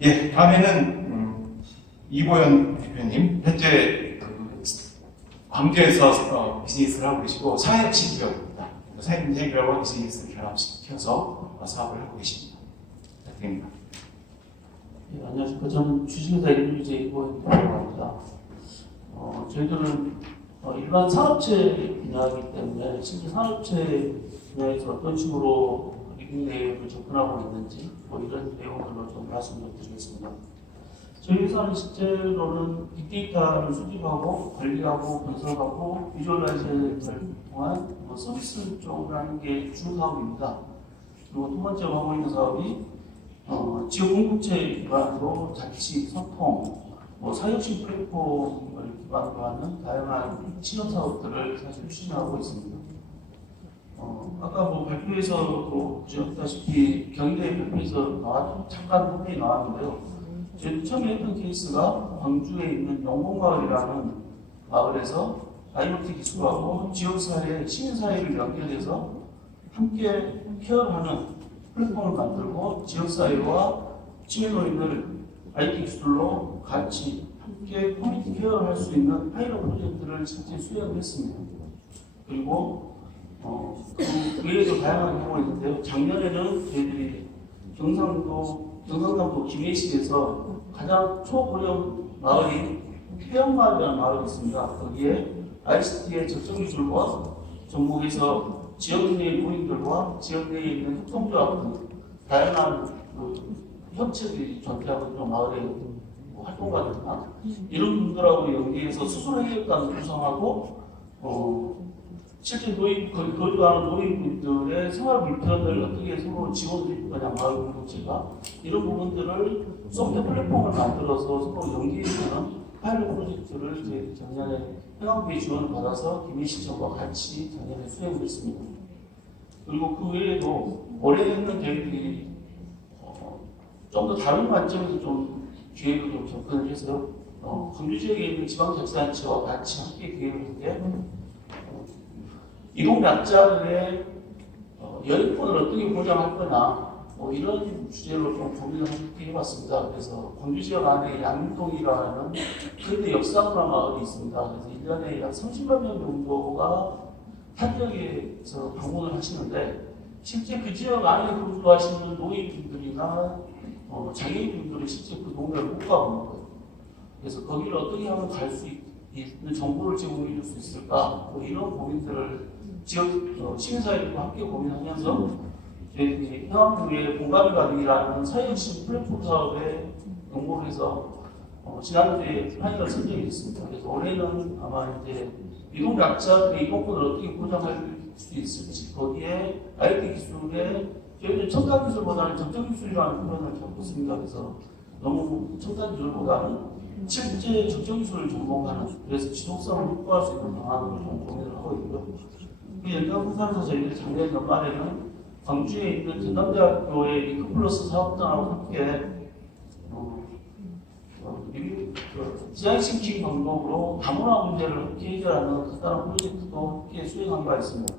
예, 다음에는 이고현 대표님, 현재 광주에서 비즈니스를 하고 계시고 사회혁신기업입니다. 사회혁신기업과 비즈니스를 결합시켜서 사업을 하고 계십니다. 부탁드립니다. 예, 안녕하십니까. 저는 주식회사 일루제 이고현이라고 합니다. 저희들은 일반 산업체 분야이기 때문에 실제 산업체 분야에서 어떤 식으로 리빙 내역을 접근하고 있는지 이런 내용들로 좀 말씀을 드리겠습니다. 저희 회사는 실제로는 빅데이터를 수집하고 관리하고 분석하고 비주얼라이제이션을 통한 서비스 쪽을 하는 게 주 사업입니다. 그리고 두 번째로 하고 있는 사업이 지역 공동체 기반으로 자치, 소통, 사회혁신 플랫폼을 기반으로 하는 다양한 실험 사업들을 사실 추진하고 있습니다. 아까 발표에서도 보셨다시피 경희대 발표에서 잠깐 부분이 나왔는데요. 저희 처음에 했던 케이스가 광주에 있는 영봉마을이라는 마을에서 IoT 기술하고 지역사회, 시민사회를 연결해서 함께 케어하는 플랫폼을 만들고 지역사회와 시민노인을 IT 기술로 같이 함께 커뮤니티 케어를 할 수 있는 파일럿 프로젝트를 실제 수행을 했습니다. 그리고 그 외에도 다양한 경우가 있는데요. 작년에는 저희들이 경상남도 김해시에서 가장 초고령 마을인 태영마을이라는 마을이 있습니다. 거기에 ICT의 적정기술과 전국에서 지역 내의 노인들과 지역 내에 있는 협동조합 등 다양한 협체들이 존재하고 있는 마을의 활동가들이나 이런 분들하고 연계해서 수술해결단을 구성하고 실제 거기 거주하는 노인분들의 생활 불편을 어떻게 서로 지원드릴 거냐 마을 공동체가 이런 부분들을 소프트웨어 플랫폼을 만들어서 서로 연계해주는 파일럿 프로젝트를 저희 작년에 해방부의 지원을 받아서 김해시청과 같이 작년에 수행을 했습니다. 그리고 그 외에도 올해는 저희들이 좀 더 다른 관점에서 좀 기획을 좀 접근을 해서요. 광주 지역에 있는 지방자치단체와 같이 함께 기획을 한게 이동약자들의 여행권을 어떻게 보장할 거냐 이런 주제로 좀 고민을 함께 해봤습니다. 그래서 광주 지역 안에 양동이라는 근대 역사문화 마을이 있습니다. 그래서 1년에 약 30만 명 정도가 타 지역에서 방문을 하시는데 실제 그 지역 안에 거주하시는 노인분들이나 장애인분들이 실제 그 동네를 못 가보는 거예요. 그래서 거기를 어떻게 하면 갈 수 있는 정보를 제공해 줄 수 있을까 이런 고민들을 지역 시민사회들과 함께 고민하면서 저희 해왕구의 공감이 가능이라는 사회혁신 플랫폼 사업에 연구를 해서 지난주에 파일럿 선정이 됐습니다. 그래서 올해는 아마 이제 이동약자들의 이동권을 어떻게 보장할 수 있을지 거기에 IT 기술에 저희는 첨단 기술보다는 적정 기술이라는 표현을 자꾸 씁니다. 그래서 너무 첨단 기술보다는 실제 적정 기술을 전공하는 그래서 지속성을 확보할 수 있는 방안을 좀 고민을 하고 있고요. 그 연구사에서 저희들이 작년 연말에는 광주에 있는 전남대학교의 이크플러스 사업단하고 함께 디자인 싱킹 방법으로 다문화 문제를 함께 해결하는 간단한 프로젝트도 함께 수행한 바 있습니다.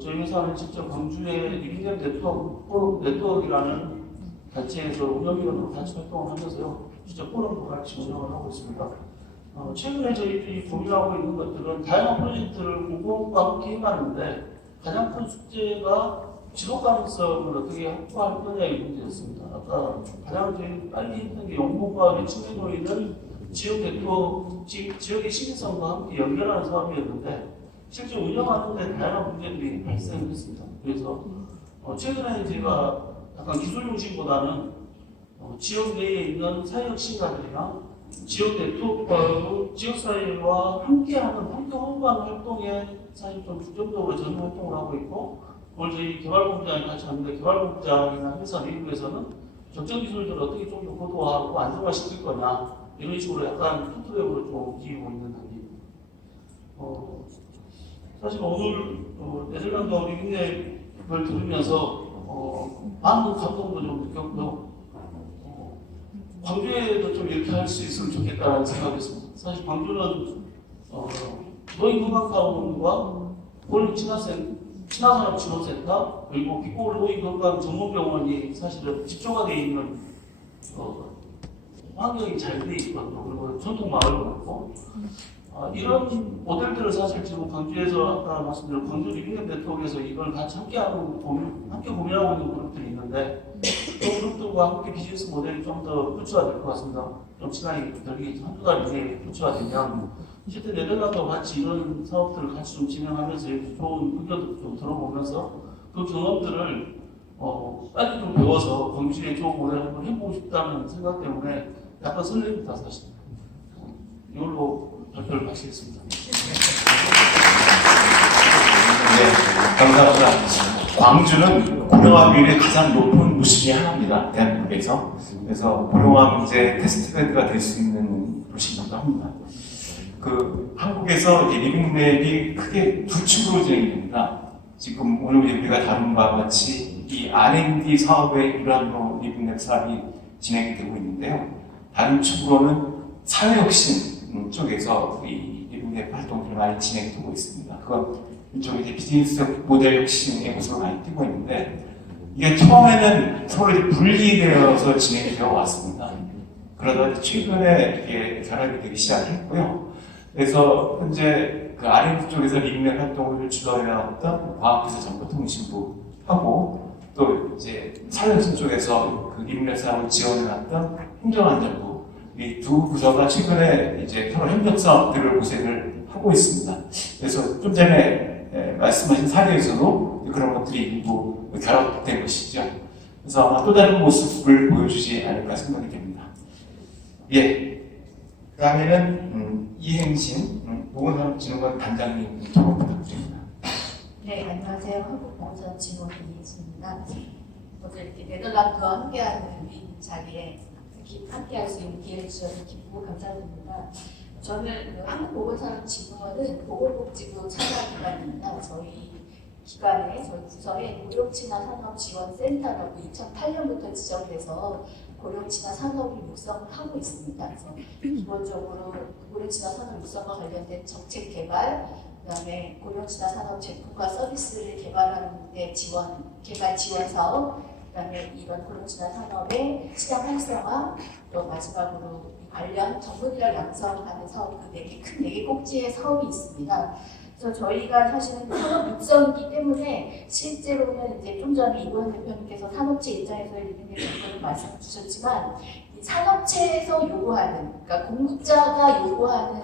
저희 회사는 직접 광주의 리빙랩 네트워크라는 단체에서 운영위원으로 같이 활동을 하면서요. 직접 포럼도 같이 운영을 하고 있습니다. 최근에 저희들이 고민하고 있는 것들은 다양한 프로젝트를 공공과 함께 해봤는데 가장 큰 숙제가 지속 가능성을 어떻게 확보할 거냐의 문제였습니다. 아까 가장 제일 빨리 했던 게 영국과의 친해노인을 지역 네트워크, 지역의 시민성과 함께 연결하는 사업이었는데 실제 운영하는 데 다양한 문제들이 발생했습니다. 그래서 최근에 제가 약간 기술 중심보다는 지역 내에 있는 사회혁신가들이나 지역 네트워크와 지역사회와 함께하는, 함께 홍보하는 활동에 사실 좀 중점적으로 전문 활동을 하고 있고 오늘 저희 개발본부장이 같이 하는데 개발본부장이나 회사 내부에서는 적정 기술들을 어떻게 좀 더 고도화하고 안정화시킬 거냐 이런 식으로 약간 투트랙으로 좀 움직이고 있는 단계입니다. 사실 오늘 네덜란드 리빙랩을 들으면서 많은 감동도 좀 느꼈고요. 광주에도 좀 이렇게 할 수 있으면 좋겠다는 생각이었습니다. 사실 광주는 노인건강사원과 고령 친화산업지원센터 그리고 빅골 노인건강 전문병원이 사실은 집중화 되어 있는 환경이 잘 돼 있거든요. 그리고 전통 마을도 있고 이런 모델들을 사실 지금 광주에서 아까 말씀드린 광주 리빙 네트워크에서 이걸 같이 함께 고민하고 있는 그룹들이 있는데 그 그룹들과 함께 비즈니스 모델이 좀 더 구체화될 것 같습니다. 좀 시간이 들기 한두 달 이내에 구체화되면 어쨌든 네덜란드와 같이 이런 사업들을 같이 좀 진행하면서 이렇게 좋은 의견도 좀 들어보면서 그 경험들을 빨리 좀 배워서 광주시에 좋은 모델을 한번 해보고 싶다는 생각 때문에 약간 설렙니다 사실. 이걸로 발표를 마치겠습니다. 네, 감사합니다. 광주는 고령화 비율이 가장 높은 도시 중에 하나입니다. 대한민국에서. 그래서 고령화 문제 테스트베드가 될 수 있는 도시이기도 합니다. 한국에서 리빙랩이 크게 두 축으로 진행이 됩니다. 지금 오늘 우리가 다룬 바와 같이 이 R&D 사업의 일환으로 리빙랩 사업이 진행이 되고 있는데요. 다른 축으로는 사회혁신 쪽에서 이 리빙랩 활동들이 많이 진행되고 있습니다. 그건 이쪽 이제 비즈니스 모델 혁신의 모습을 많이 띄고 있는데 이게 처음에는 서로 이제 분리되어서 진행이 되어 왔습니다. 그러다 최근에 이게 결합이 되기 시작했고요. 그래서 현재 그 R&D 쪽에서 리빙랩 활동을 주도해왔던 과학기술 정보통신부하고 또 이제 사회혁신 쪽에서 그 리빙랩 사업을 지원해왔던 행정안전부 이 두 부서가 최근에 이제 서로 협력 사업들을 고색을 하고 있습니다. 그래서 좀 전에 말씀하신 사례에서도 그런 것들이 일부 결합된 것이죠. 그래서 아마 또 다른 모습을 보여주지 않을까 생각이 됩니다. 예. 그 다음에는 이행신 보건산업진흥원 단장님 토론 부탁드립니다. 네, 안녕하세요. 한국보건산업진흥원 이행신입니다. 오늘 이렇게 네덜란드와 함께하는 이 자리에 함께할 수 있는 기회를 주셔서 기쁘고 감사드립니다. 저는 한국보건산업진흥원은 보건복지부 산하기관입니다. 저희 부서에 고령친화산업지원센터라고 2008년부터 지정돼서 고령친화 산업을 육성을 하고 있습니다. 그래서 기본적으로 고령친화 산업 육성과 관련된 정책 개발, 그다음에 고령친화 산업 제품과 서비스를 개발하는 데 개발 지원 사업, 그다음에 이런 고령친화 산업의 시장 활성화, 또 마지막으로 관련 전문인력 양성하는 사업 큰 4개 꼭지의 사업이 있습니다. 그래서 저희가 사실은 산업 육성이기 때문에 실제로는 이제 좀 전에 이고현 대표님께서 산업체 입장에서의 리빙랩 말씀을 주셨지만 이 산업체에서 요구하는, 그러니까 공급자가 요구하는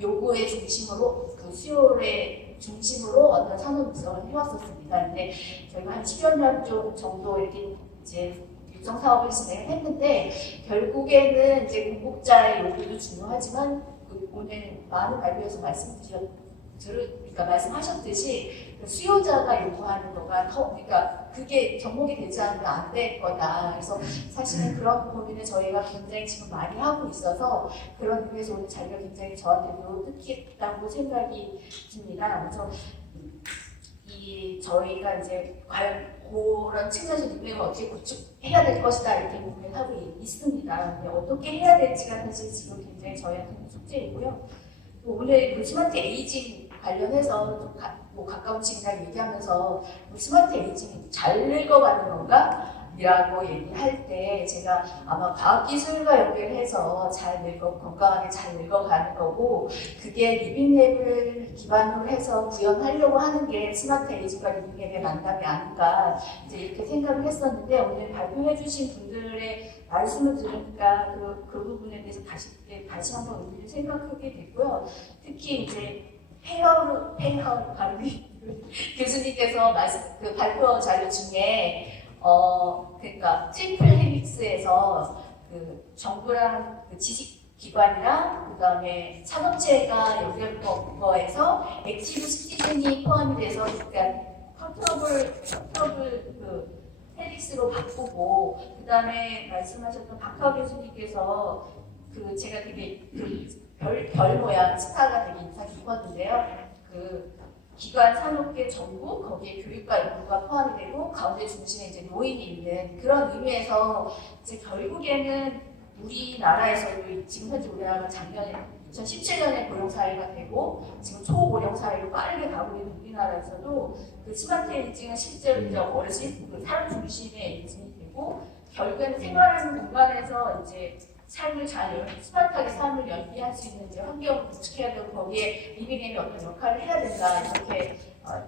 요구의 중심으로 그 수요의 중심으로 어떤 산업 육성을 해왔었습니다. 근데 저희가 한 10여 년 정도 이렇게 이제 육성 사업을 진행했는데 결국에는 이제 공급자의 요구도 중요하지만 오늘 많은 발표에서 말씀하셨듯이 수요자가 요구하는 거가 그러니까 그게 접목이 되지 않으면 안 될 거다. 그래서 사실은 그런 고민을 저희가 굉장히 지금 많이 하고 있어서 그런 의미에서 오늘 자리가 굉장히 저한테도 뜻깊다고 생각이 듭니다. 그래서 저희가 이제 과연 그런 측면에서 리빙을 어떻게 구축해야 될 것이다 이렇게 고민하고 있습니다. 근데 어떻게 해야 될지가 사실 지금 굉장히 저희한테는 숙제이고요. 오늘 그 스마트 에이징 관련해서 가까운 친구랑 얘기하면서 스마트 에이징이 잘 늙어가는 건가? 이라고 얘기할 때 제가 아마 과학기술과 연결해서 건강하게 잘 늙어가는 거고 그게 리빙랩을 기반으로 해서 구현하려고 하는 게 스마트 에이징과 리빙랩의 만남이 아닌가 이제 이렇게 생각을 했었는데 오늘 발표해 주신 분들의 말씀을 들으니까 그 부분에 대해서 다시 한번 의미를 생각하게 됐고요. 특히 이제 페이하울 가르비 교수님께서 그 발표 자료 중에 그러니까 트리플 헤릭스에서 그 정부랑 그 지식기관이랑 그다음에 산업체가 연결 거에서 액티브 시티즌이 포함이 돼서 그러니까 컨트롤 그 헤릭스로 바꾸고 그다음에 말씀하셨던 박하 교수님께서 그 제가 되게 별 모양 스타가 되게 인상 깊었는데요. 그 기관 산업계 정부 거기에 교육과 연구가 포함이 되고 가운데 중심에 이제 노인이 있는 그런 의미에서 이제 결국에는 우리나라에서도 지금 현재 우리나라가 작년에 2017년에 고령사회가 되고 지금 초고령사회로 빠르게 가고 있는 우리나라에서도 그 스마트 에이징은 실제로 이제 어르신 그 사람 중심의 에이징이 되고 결국에는 생활하는 공간에서 이제 삶을 스마트하게 삶을 연기할 수 있는 이제 환경을 구축해야 되고 거기에 리빙앱이 어떤 역할을 해야 된다 이렇게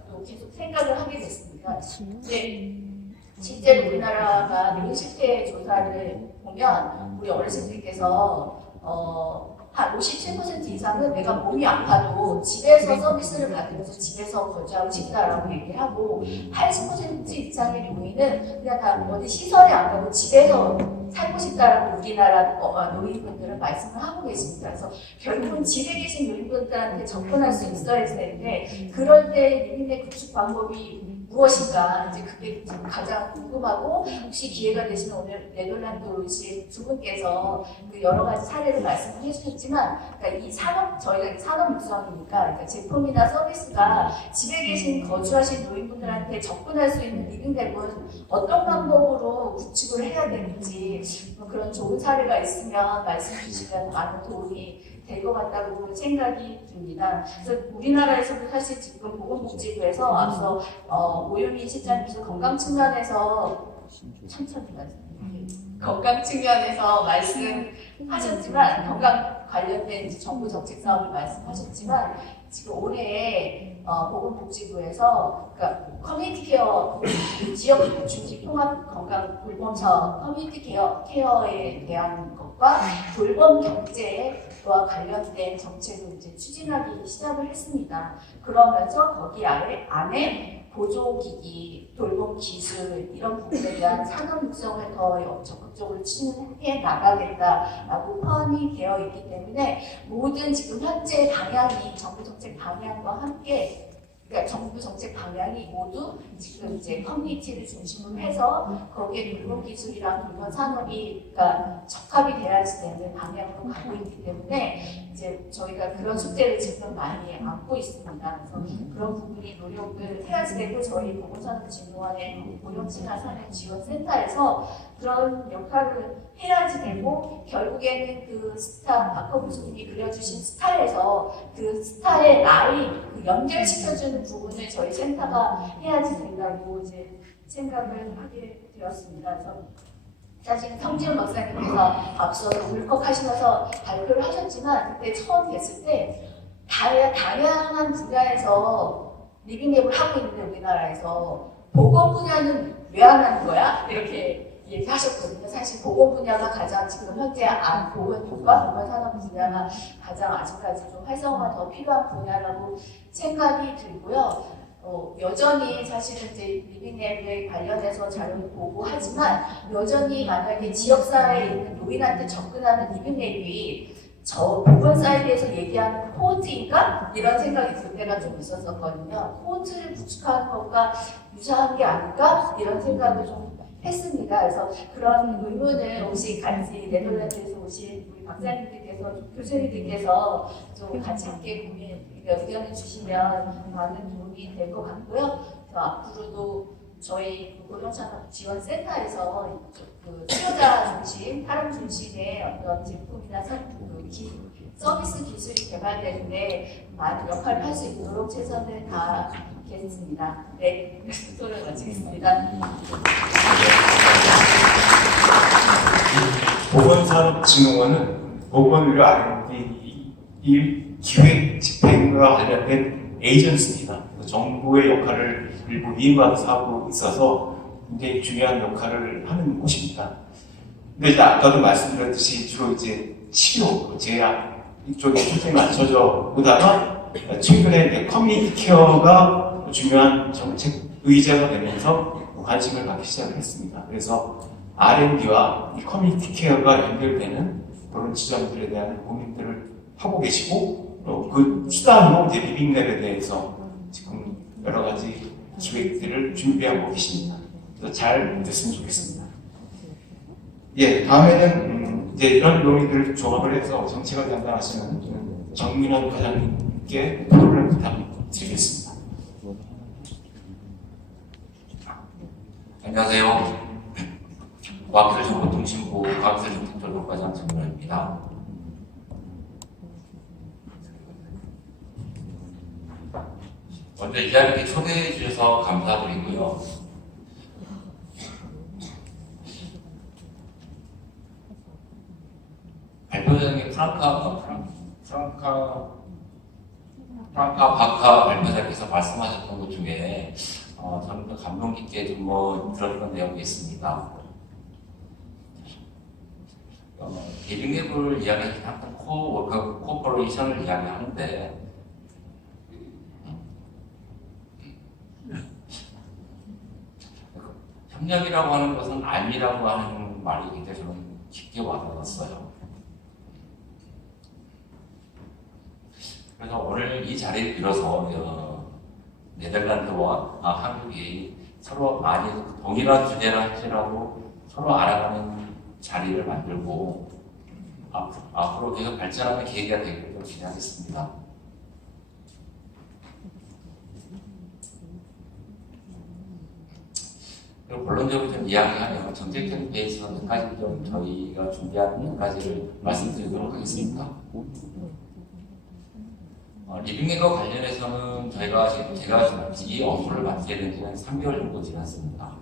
또 계속 생각을 하게 됐습니다. 근데 실제로 우리나라가 노인 실태 조사를 보면 우리 어르신들께서 한 57% 이상은 내가 몸이 아파도 집에서 서비스를 받으면서 집에서 거주하고 싶다라고 얘기하고 80% 이상의 노인은 그냥 다 어디 시설에 안 가고 집에서 살고 싶다라고 우리나라 노인분들은 말씀을 하고 계십니다. 그래서 결국은 집에 계신 노인분들한테 접근할 수 있어야 되는데 그럴 때 리빙앱 구축 방법이 무엇인가 이제 그게 가장 궁금하고 혹시 기회가 되시면 오늘 네덜란드 오신 두 분께서 그 여러 가지 사례를 말씀을 해주셨지만 그러니까 이 저희가 산업 육성이니까 그러니까 제품이나 서비스가 집에 계신 거주하신 노인분들한테 접근할 수 있는 리빙앱은 어떤 방법으로 구축을 해야 되는지 그런 좋은 사례가 있으면 말씀 주시면 많은 도움이 될 것 같다고 생각이 듭니다. 그래서 우리나라에서도 사실 지금 보건복지부에서 앞서 오유민 실장님께서 건강 측면에서 건강 측면에서 말씀하셨지만 건강 관련된 정부 정책 사업을 말씀하셨지만 지금 올해 보건복지부에서 그러니까 커뮤니티 케어 지역 중심 통합 건강 돌봄 사업 커뮤니티 케어에 대한 것과 돌봄 경제와 관련된 정책을 이제 추진하기 시작을 했습니다. 그러면서 거기 안에 보조기기, 돌봄 기술 이런 부분에 대한 산업 육성을 더 적극적으로 추진해 나가겠다라고 포함이 되어 있기 때문에 모든 지금 현재 방향이 정부 정책 방향과 함께 그러니까 정부 정책 방향이 모두 지금 이제 커뮤니티를 중심으로 해서 거기에 돌봄 기술이랑 돌봄 산업이 그러니까 적합이 돼야지 되는 방향으로 가고 있기 때문에 이제 저희가 그런 숙제를 지금 많이 안고 있습니다. 그래서 그런 부분이 노력을 해야지 되고 저희 보건산업진흥원의 고령친화산업지원센터에서 그런 역할을 해야지 되고 결국에는 그 스타 박허 교수님이 그려주신 스타에서 그 스타의 라인 그 연결시켜주는 부분을 저희 센터가 해야지 된다고 이제 생각을 하게 되었습니다. 그래서 사실 성지훈 박사님께서 앞서서 울컥하시면서 발표를 하셨지만 그때 처음 뵀을 때 다양한 분야에서 리빙앱을 하고 있는데 우리나라에서 보건 분야는 왜 안 하는 거야? 이렇게 얘기하셨거든요. 사실 보건 분야가 가장 지금 현재 보건과 보건산업 분야가 가장 아직까지 좀 활성화 더 필요한 분야라고 생각이 들고요. 여전히 사실은 이제 리빙앱에 관련해서 자료를 보고 하지만 여전히 만약에 지역사회에 있는 노인한테 접근하는 리빙앱이 저 보건 사이트에서 얘기하는 코호트인가? 이런 생각이 들 때가 좀 있었거든요. 코호트를 구축하는 것과 유사한 게 아닐까? 이런 생각을 좀 했습니다. 그래서 그런 의문을 혹시 같이 네덜란드에서 오신 우리 박사님들께서 교수님들께서 좀 같이 함께 의견을 주시면 많은 도움이 될 것 같고요. 그래서 앞으로도 저희 고령산업지원센터에서 그 수요자 중심, 사람 중심의 어떤 제품이나 서비스 기술이 개발되는데 많은 역할을 할 수 있도록 최선을 다하겠습니다. 네, 토론을 마치겠습니다. 보건산업진흥원은 보건의료 R&D 기획 집행과 관련된 에이전시입니다. 정부의 역할을 일부 위임받아서 하고 있어서 굉장히 중요한 역할을 하는 곳입니다. 근데 이제 아까도 말씀드렸듯이 주로 이제 치료, 제약 이쪽에 초점이 맞춰져 보다가 최근에 이제 커뮤니티 케어가 중요한 정책 의제가 되면서 관심을 갖기 시작을 했습니다. 그래서 R&D와 이 커뮤니티 케어가 연결되는 그런 지점들에 대한 고민들을 하고 계시고 그 수단으로 이제 리빙랩에 대해서 지금 여러 가지 기획들을 준비하고 계십니다. 그래서 잘 됐으면 좋겠습니다. 예, 다음에는 이제 이런 논의들을 조합을 해서 정책을 담당하시는 정민원 과장님께 토론을 부탁드리겠습니다. 안녕하세요. 과학기술정보통신부 과학기술정책조정과장 정민원입니다. 먼저 이 자리에 초대해 주셔서 감사드리고요. 프랑카 바카 발표자께서 말씀하셨던 것 중에 저는 또 감동 깊게 좀 들었던 내용이 있습니다. 리빙랩을 이야기하긴 한번 코퍼레이션을 이야기하는데 협력이라고 하는 것은 알미라고 하는 말이 굉장히 저는 깊게 와닿았어요. 그래서 오늘 이 자리를 빌어서 네덜란드와 한국이 서로 많이 동일한 주제라 할지라도 서로 알아가는 자리를 만들고 앞으로 계속 발전하는 계기가 되기를 기대하겠습니다. 그리고 본론적으로 좀 이야기하면 정책적인 베이스가 몇 가지 좀 저희가 준비한 몇 가지를 말씀드리도록 하겠습니다. 리빙랩과 관련해서는 제가 이 업무를 맡게 된 지는 3개월 정도 지났습니다.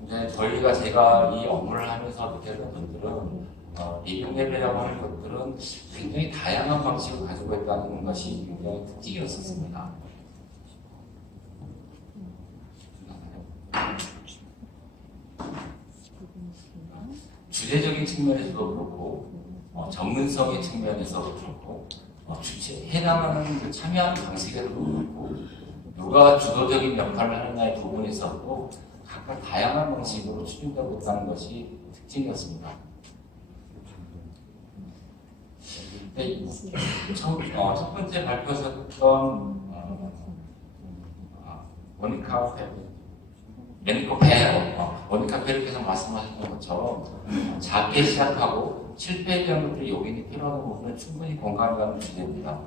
근데 제가 이 업무를 하면서 느꼈던 것들은 리빙랩이라고 하는 것들은 굉장히 다양한 방식을 가지고 있다는 것이 굉장히 특징이었었습니다. 주제적인 측면에서도 그렇고 전문성의 측면에서도 그렇고 해당하는 그 참여하는 방식에도 그렇고 누가 주도적인 역할을 하느냐의 부분에서도 각각 다양한 방식으로 추진되고 있다는 것이 특징이었습니다. 첫 번째 발표하셨던 모니카 페르께서 말씀하셨던 것처럼 작게 시작하고 실패에 대한 것들이 요인이 필요한 부분은 충분히 공감이 가는 주제입니다.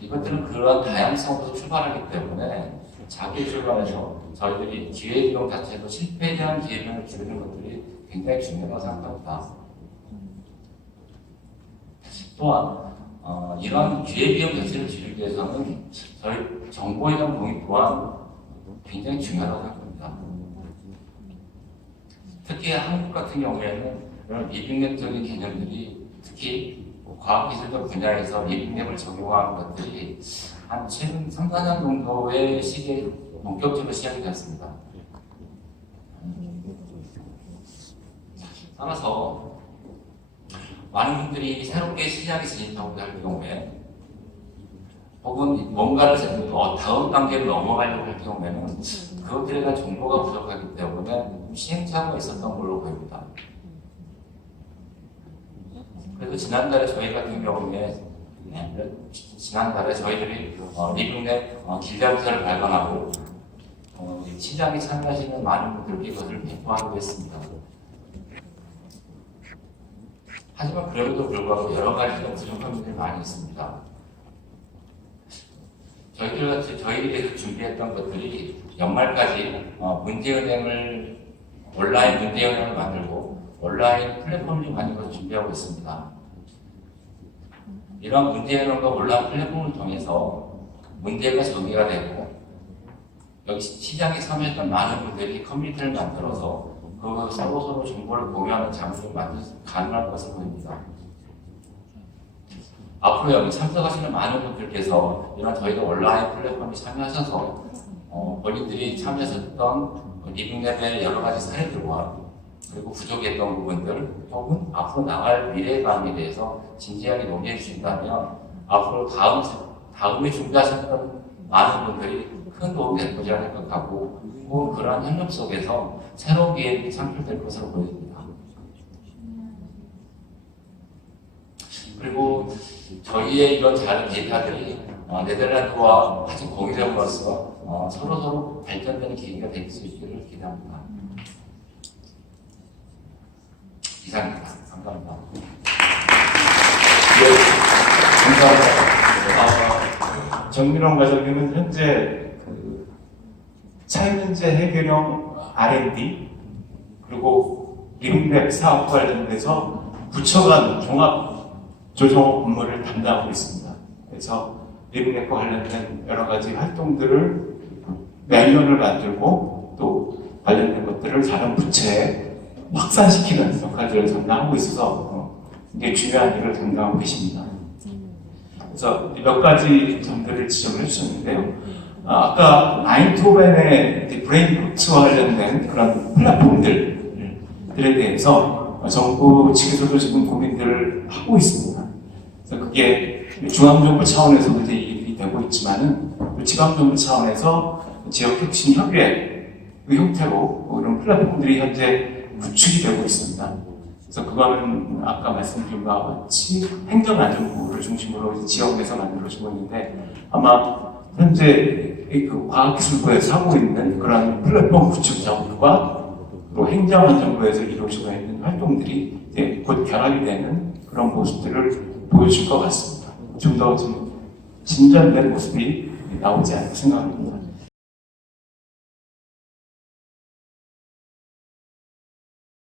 이것들은 그런 다양성으로 출발하기 때문에 작게 출발해서 저희들이 기회비용 자체도 실패에 대한 기회비용을 줄이는 것들이 굉장히 중요하다고 생각합니다. 또한 이러한 기회비용 자체를 줄이기 위해서는 저희 정보에 대한 공유 또한 굉장히 중요하다고 생각합니다. 특히 한국 같은 경우에는 이런 리빙랩적인 개념들이 특히 과학기술적 분야에서 리빙랩을 적용하는 것들이 한 최근 3, 4년 정도의 시기에 본격적으로 시작이 되었습니다. 따라서 많은 분들이 새롭게 시장에 진입하고자 할 경우에 혹은 뭔가를 다음 단계로 넘어가려고 할 경우에는 그것들에 대한 정보가 부족하기 때문에 시행착오가 있었던 걸로 보입니다. 그래서 지난달에 저희 같은 경우에 저희들이 리빙랩 길잡이사를 발간하고 시장에 참여하시는 많은 분들께 그것을 배포하기도 했습니다. 하지만 그럼에도 불구하고 여러 가지 부족한 부분들이 많이 있습니다. 저희들이 준비했던 것들이 연말까지 온라인 문제은행을 만들고 온라인 플랫폼을 만든 것을 준비하고 있습니다. 이런 문제은행과 온라인 플랫폼을 통해서 문제가 정리가 되고 여기 시장에 참여했던 많은 분들이 커뮤니티를 만들어서 서로 정보를 공유하는 장소를 만들 수 가능할 것으로 보입니다. 앞으로 여기 참석하시는 많은 분들께서 이런 저희가 온라인 플랫폼에 참여하셔서 본인들이 참여하셨던 리빙랩의 여러 가지 사례들과 그리고 부족했던 부분들 혹은 앞으로 나갈 미래감에 대해서 진지하게 논의해 주신다면 앞으로 다음에 준비하셨던 많은 분들이 큰 도움이 될 거라고 생각하고 혹은 그러한 협력 속에서 새로운 기회들이 창출될 것으로 보여집니다. 그리고 저희의 이런 작은 데이터들이 네덜란드와 같이 공유됨으로써 서로 발전되는 계기가 될 수 있기를 기대합니다. 이상입니다. 감사합니다. 감사합니다. 정민원 과장님은 현재 차유문제 해결형 R&D 그리고 리빙랩 사업 관련돼서 부처 간 종합 조정 업무를 담당하고 있습니다. 그래서 리빙랩과 관련된 여러 가지 활동들을 매뉴얼을 만들고 또 관련된 것들을 다른 부처에 확산시키는 역할들을 담당하고 있어서 굉장히 중요한 일을 담당하고 계십니다. 그래서 몇 가지 점들을 지적을 해주셨는데요. 아까 나인토벤의 브레인 루트와 관련된 그런 플랫폼들에 대해서 정부 측에서도 지금 고민들을 하고 있습니다. 그래서 그게 중앙정부 차원에서도 이제 얘기들이 되고 있지만은 지방정부 차원에서 지역혁신협의회 그 형태로 이런 플랫폼들이 현재 구축이 되고 있습니다. 그래서 그거는 아까 말씀드린 바와 같이 행정안전부를 중심으로 지역에서 만들어지고 있는데 아마 현재 그 과학기술부에서 하고 있는 그런 플랫폼 구축 작업과 또 행정안전부에서 이루어지고 있는 활동들이 이제 곧 결합이 되는 그런 모습들을 보여줄 것 같습니다. 좀 더 진전된 모습이 나오지 않을까 생각합니다.